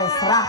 పడేస్తారా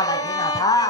అలాగే నాథా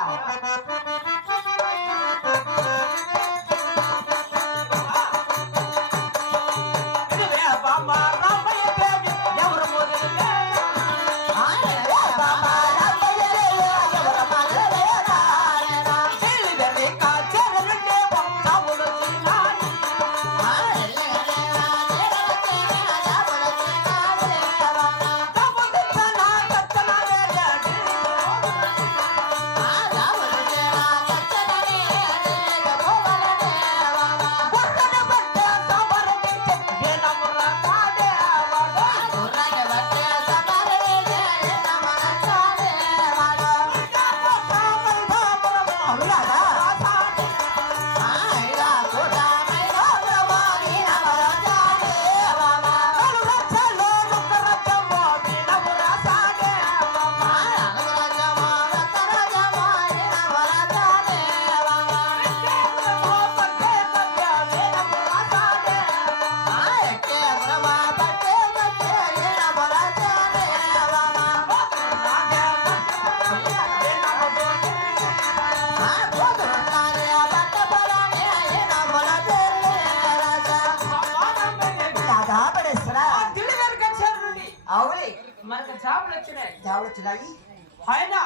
ఆయన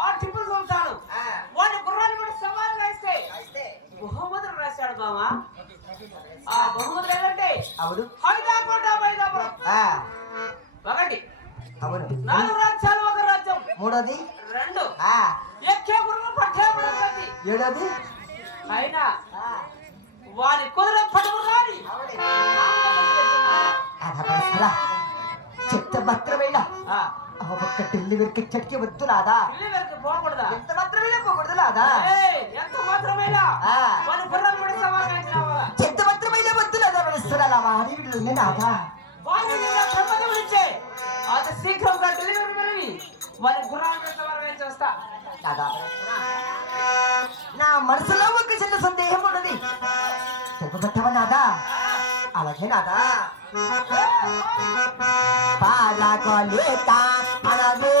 ఆ టిప్పులు చూస్తాడు వాడి గుర్రాన్ని కూడా సమానంగా ఇస్తే బహుమతులు రాశాడు బామా. ఆ బహుమతులు ఏంటంటే అవును హైదాకోట మైదాపురం ఒకటి, అవును 4 రాజ్యాలు ఒక రాజ్యం, మూడోది 2 ఎక్కే గుర్రం పట్టే గుర్రం, ఏడోది ఆయన వాడి కుదుర పడుగు రాని చెత్త మాత్రమేలా ఒక్క ఢిల్లీ వరకు చెట్కి వద్దు లాదా, పోకూడదా, ఎంత మాత్రమేలా పోకూడదు లాదా, ఎంత మాత్రమేలా వాడి గుర్రం కూడా సమానంగా చెత్త మాత్రమేలా వద్దు లాదా వేస్తున్నా వాడి నాదా అది శీఘ్రంగా డెలివరీ వెళ్ళి వారి గుర్రాన్ని సమానంగా చేస్తా. నా మనసులో ఒక చిన్న సందేహం ఉన్నది, తెలుపబట్టవా నాదా? అలాగే నాదా పాలకొలేక మనదే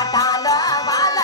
మాటలో వాళ్ళ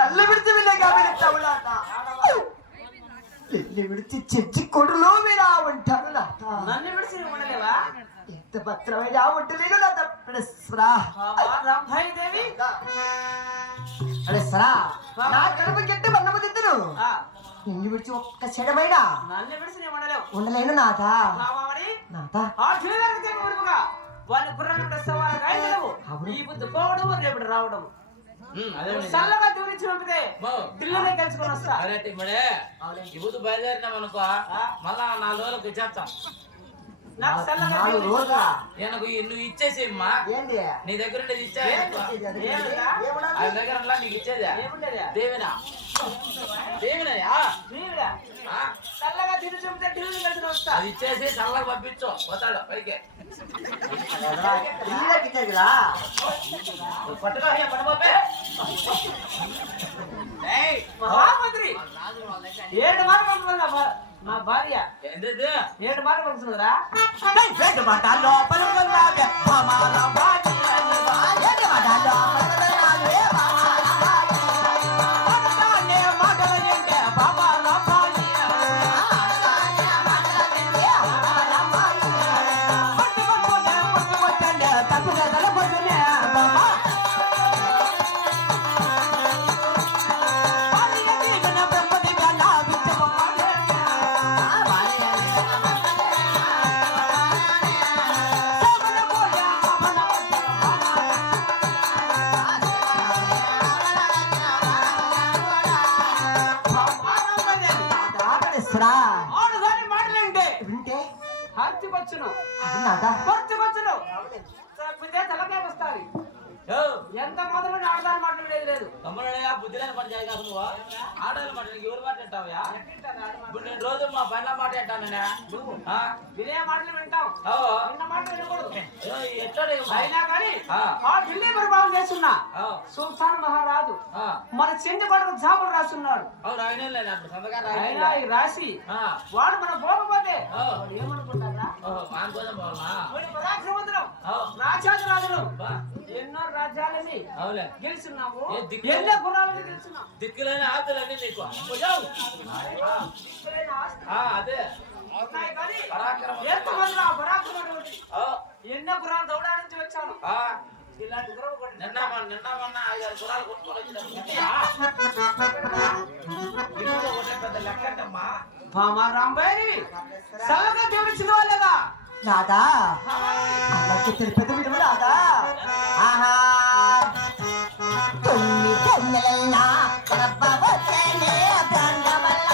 నల్ల విడిచి విలేగా విడిచావులాట ఎల్లి విడిచి చెచ్చి కొడులో మీరా ఉంటాను నాట నన్ను విడిచి ఉండలేవా ఎంత భద్రమైన ఉండలేను నా తప్పనిసరా రంభాయి దేవి అరే సరా నా కడుపు గట్టి మన్నము తిద్దును నిన్ను విడిచి ఒక్క చెడమైనా నన్ను విడిచి నేను ఉండలేవు ఉండలేను నాట రామామణి నాట ఆ ఢిల్లీకి తెగముడుగా వాని గుర్రాన్ని సవాలు గాయలేవు ఈ బుద్ధి పోవడము రేపటి రావడము చల్లగా దూరించి పంపితే ఢిల్లీలో గెలుచుకొని వస్తా ఇప్పుడు బయలుదేరినామనుకో మళ్ళా 4 రోజులకు వచ్చేస్తాం నాకు చల్లగా 4 రోజులా నువ్వు ఇచ్చేసేమ్మా ఏంది నీ దగ్గర ఉండేది ఇచ్చే ఏమిరా? ఆయన దగ్గర ఉన్నా నీకు ఇచ్చేదా ఏముండేదా? దేవినా దేవినయా నీవిరా? చల్లగా తిని చూపితే ఢిల్లీ గెలుచుకొని వస్తా అది ఇచ్చేసి చల్లగా పంపించు పోతాడు పైకి ఇచ్చేదిరా పట్టుకో పడబోపే మహామంత్రి 7 మార్లు పంపుతున్నా మా భార్య ఏంటిది 7 మార్లు పంపుతున్నదా లోపల ఉన్నావే భమాల బాజీ ఆడుదాని మాటలేంటే వింటే హర్చుకొచ్చును నాదా ఖర్చుకొచ్చును తప్పితే తలకాయ వస్తాది ఎంత మొదలు ఆడదాని మాట్లాడేది లేదు తమ్ముడయా బుద్ధి లేని పని చేయగా నువ్వు ఆడవాళ్ళ మాట ఎవరు మాట అంటావా ఇప్పుడు నేను రోజు మా పైన మాట అంటాననే వినే మాటలు వింటావు విన్న మాటలు వినకూడదు అయినా కానీ ఆ ఢిల్లీ పరిపాలన చేస్తున్నా సుల్తాన్ మహారాజు మన చెంది కొడుకు జాబులు రాస్తున్నాడు అయినా ఈ రాసి వాడు మన పోకపోతే ఏమనుకుంటారా పరాక్రమంతులు రాజాదురాజులు ఎన్నో రాజ్యాలని గెలుచున్నావు ఎన్నో గుర్రాలని గెలుచున్నావు దిక్కులేని ఆస్తులన్నీ నీకు అదే ఉన్నాయి కానీ పరాక్రమం ఎంతమంది ఆ పరాక్రమం ఎన్నో గుర్రాలు దౌడా నుంచి వచ్చాను ఇలాంటి గుర్రం కూడా నిన్న మొన్న 5 గుర్రాలు కొట్టుకొని వచ్చాను పెద్ద లెక్కంటమ్మా రాంబాయి సలగా చూపించిన వాళ్ళగా నాదా అలాగే తిరుపతి విడుము నాదా ఆహా 9 నెలలైనా గర్భవతినే దండవల్ల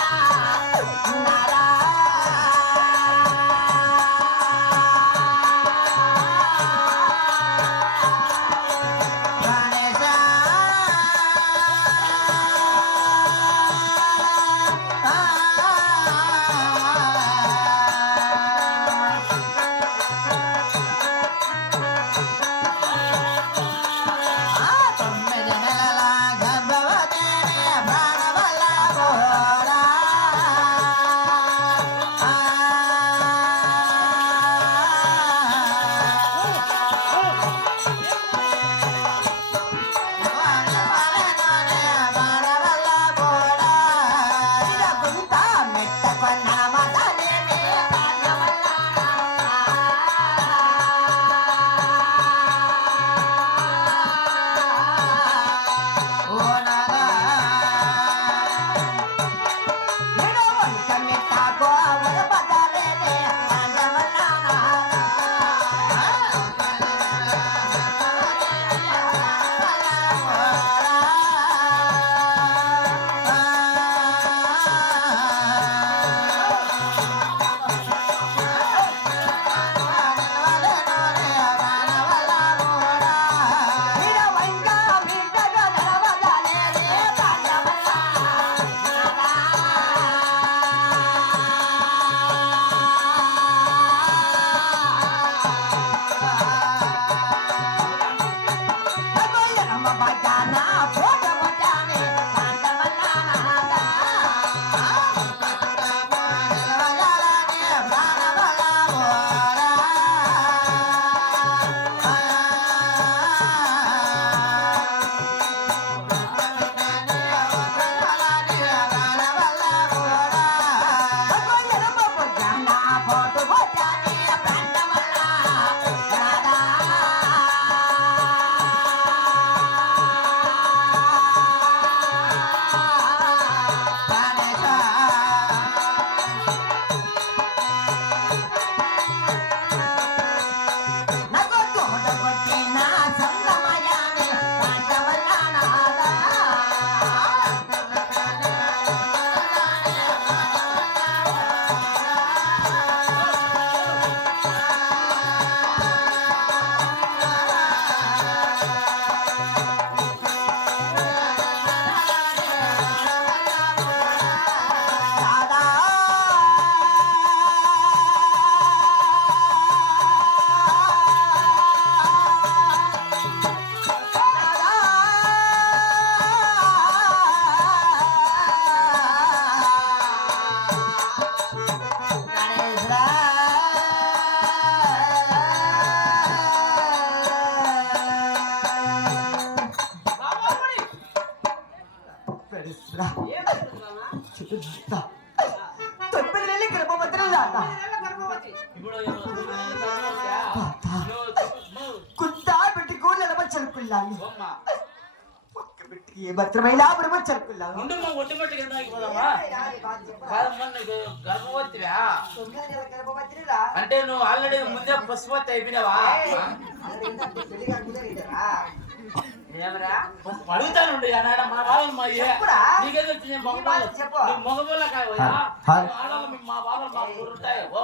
నారా గణేశ రా. ఏం జరుగుతుందమ్మా? చెప్తా. 9 నెలల గర్భవతి నాన్న. గర్భవతి ఇప్పుడు నువ్వు కుందా పెట్టుకో నిలబచ్చలు పిల్లాలి. బొమ్మ ఒక్క పెట్టి ఏ భద్రమైన బ్రహ్మచరు పిల్లాలి. ముందు మా ఒట్టి మట్టి కింద పోదామా కాదమ్మా నీకు గర్భవతివా అంటే నువ్వు ఆల్రెడీ ముందే పశుపతి అయిపోయినావా ఏమరా? అడుగుతానుండి అన్నాడు మా వాళ్ళు మా నీకేదో మగబోళ్ళ ఆడవాళ్ళు మా వాళ్ళు మాకు ఉంటాయి ఓ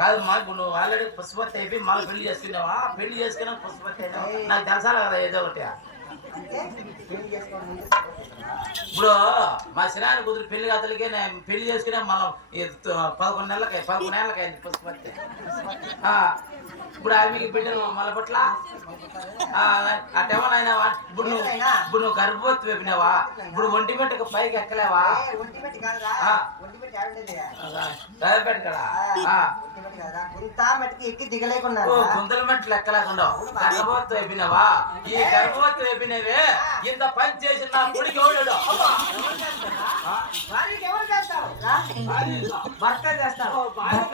కాదు మాకు నువ్వు ఆల్రెడీ పశుపతి అయిపోయి మళ్ళీ పెళ్లి చేసుకున్నావా పెళ్లి చేసుకున్నా పశుపతి అయినావా నాకు తెలుసాలి కదా ఏదో ఒకటి ఇప్పుడు మా సినాయన కుదిరి పెళ్లి అతలికే నేను పెళ్లి చేసుకునే మనం 11 నెలలకి అయింది పశుపతి ఇప్పుడు ఆమెకి బిడ్డలు మళ్ళీ పట్ల అటేమన్నా ఇప్పుడు నువ్వు గర్భవతి వేపినావా ఇప్పుడు ఒంటి మెట్టుకు పైకి ఎక్కలేవా ఎక్కి దిగలేకుండా గుంతల మెట్లు ఎక్కలేకుండా గర్భవతి వేపినావా ఈ గర్భవతి వేపినవే ఇంత పని చేసిన నా కొడుకు ఎవడు ఎవరు చేస్తారు? భర్త చేస్తారు.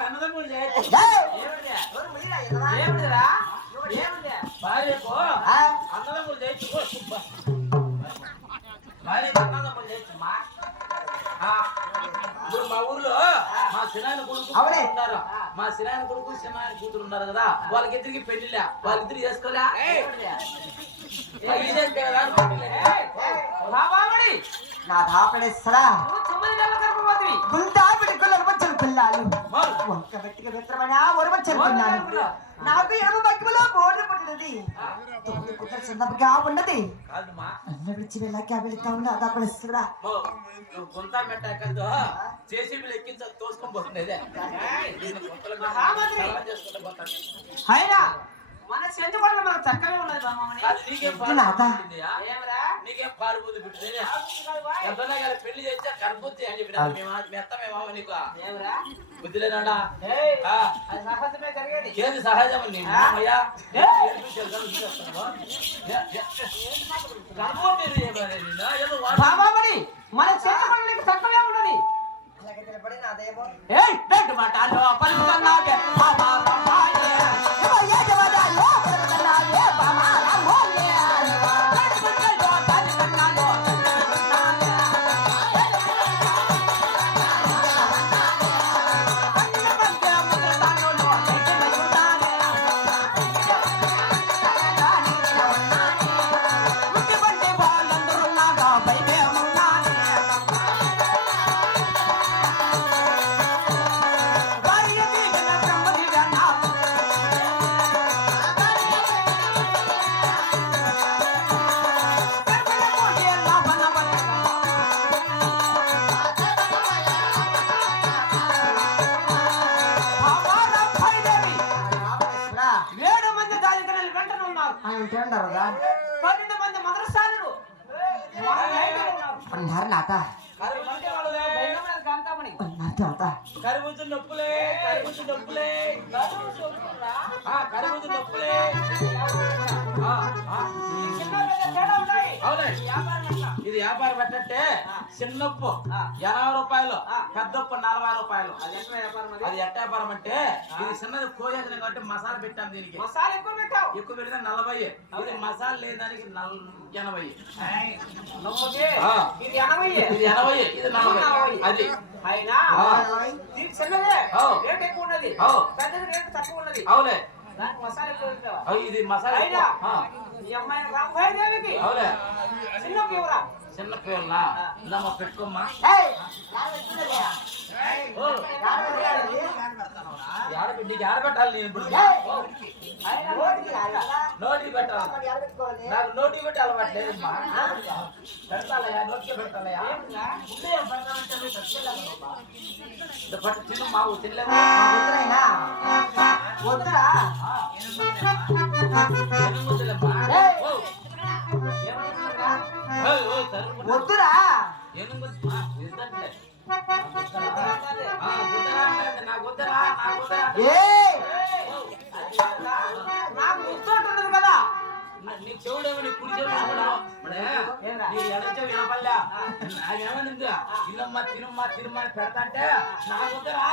అన్నదమ్ముడు ఏమిటిరా? ఏమిటి? భార్యకు అన్నదమ్ములు చేయించుకో భార్యకు అన్నదమ్ములు చేయించమ్మా ఇప్పుడు మా ఊర్లో మా సినాయన కొడుకు ఉన్నారు మా సినాయన కొడుకు సినాయన కూతురు ఉన్నారు కదా వాళ్ళకిద్దరికి పెళ్లిలే వాళ్ళిద్దరు చేసుకోలే నా దాపడేస్తారా 9 నెలల గర్భవతి గుంతా పెట్టుకుని నిలబచ్చలు పిల్లాలి. ఒక్క పెట్టిక మిత్రమని ఒరవచ్చలు పిల్లాలి. నాకు ఎడమ పక్కలో బోర్డు పట్టినది కుట్ర చిన్నగా ఉన్నది అన్న విడిచి వెళ్ళాక వెళ్తా ఉన్నా దాపడేస్తారా గుంతా మెట్టాకద్దు జేసీబీలు ఎక్కించ తోసుకొని పోతుంది అయినా మన చెంచు పడలో మనకు చక్కగా ఉన్నది నీకేం పాడుబోదు బిడ్డ ఎంతనే పెళ్లి చేస్తే కనబుద్ధి అని చెప్పిన మెత్తమేమో నీకు బుద్ధి లేనాడా సహజమే జరిగేది ఏది సహజం అయ్యా బాబామణి మన చెంచు పడలకి చక్కగా ఉన్నది కరుబుజు నొప్పులే కరుబుజు నొప్పులే కరుబుజు నొప్పులే అవునే ఇది వ్యాపారం పెట్టంటే చిన్నప్పు 80 రూపాయలు పెద్దప్పు 40 రూపాయలు అది ఎట్ట వ్యాపారం అంటే ఇది చిన్నది కోయేసిన కాబట్టి మసాలా పెట్టాం దీనికి మసాలా ఎక్కువ పెట్టావు ఎక్కువ పెడితే 40 ఇది మసాలా లేదానికి 80 ఇది 80 ఇది 40 అది అయినా చిన్నదే రేట్ ఎక్కువ ఉన్నది పెద్దది రేట్ తక్కువ ఉన్నది అవులే దానికి మసాలా ఎక్కువ పెట్టావా ఇది మసాలా ఈ అమ్మాయిని రాంభాయి దేవికి అవులే చిన్న పిల్లరా చిన్న పిల్లలా ఇందమ్మా పెట్టుకోమ్మా నీకు ఆడ పెట్టాలి నేను ఇప్పుడు నోటికి పెట్టాలి నాకు నోటికి పెట్టి అలవాట్లేదమ్మా పెడతాలయ్యా నోటికి పెట్టాలయ్యా పట్టు చిన్న మావు తినలేదా వద్దురా వద్దురా నాకు గుర్తుంటుంది కదా నీ చెవుడేమో నీ కుడి చెవుడు నీ నీ ఎడంచో వినపల్లా నాకేమనింది ఇల్లమ్మ తిరుమ్మ తిరుమ్మ అని పెడతాంటే నాకొద్దరా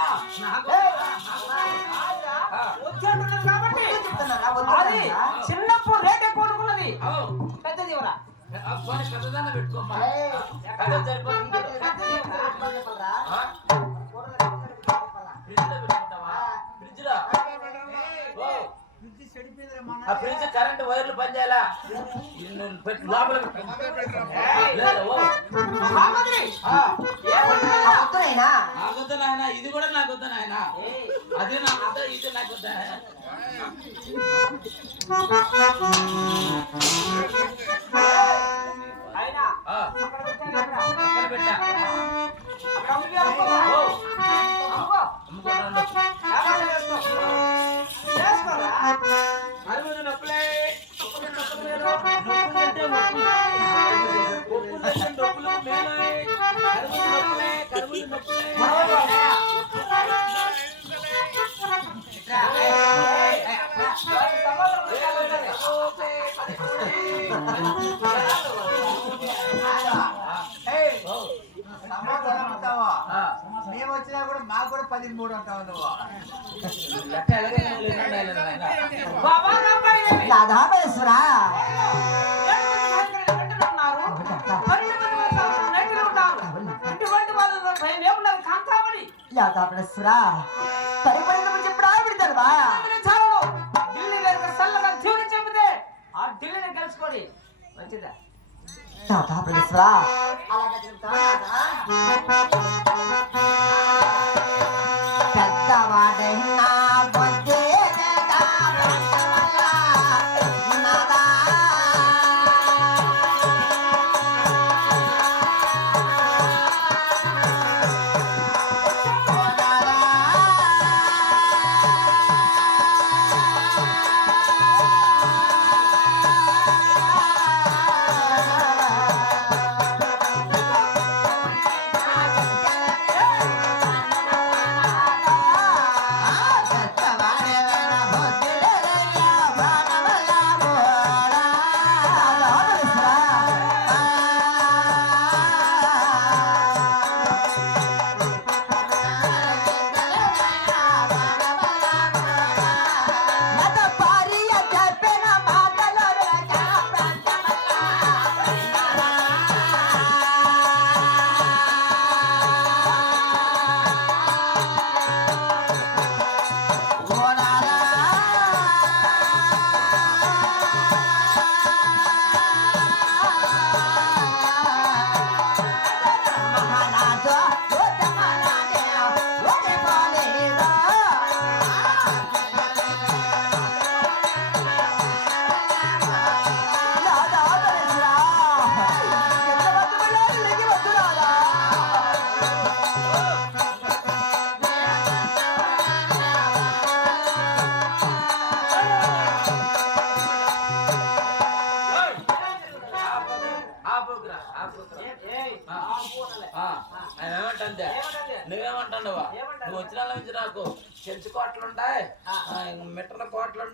వచ్చేట్టున్నది కాబట్టి చెప్తున్నారా అది చిన్నప్పుడు రేట్ ఎక్కువ అనుకున్నది పెద్ద జీవరా పెద్దదన్న పెట్టుకోమ్మా పెద్ద సరిపోతుంది ఫ్రిడ్జ్ లో పెట్టుకుంటావా ఫ్రిడ్జ్ లో ఆ ఫ్రిడ్జ్ కరెంట్ వైర్లు పనిచేయాలా లోపల నాకొద్దు నాయన ఇది కూడా నాకొద్దు నాయన అది నాకొద్ద ఇది నాకొద్ద అయినా అక్కడ పెట్టా మేము వచ్చినా కూడా మాకు కూడా 13 అంటావు నువ్వు రాధాపేశ్వరా యాదాపేశ్వరా పరిపరిణము చెప్పడా విడతావా ఢిల్లీ చల్లగా జీవనం చెబితే ఆ ఢిల్లీని గెలుచుకోండి మంచిదా యాదాపేశ్వరా అలాగే చెప్తావా పెద్దవాడైనా నువ్వేమంటావు నువ్వు వచ్చిన నుంచి నాకు చెంచు కోటలుంటాయి మిట్టల కోటలుంటాయి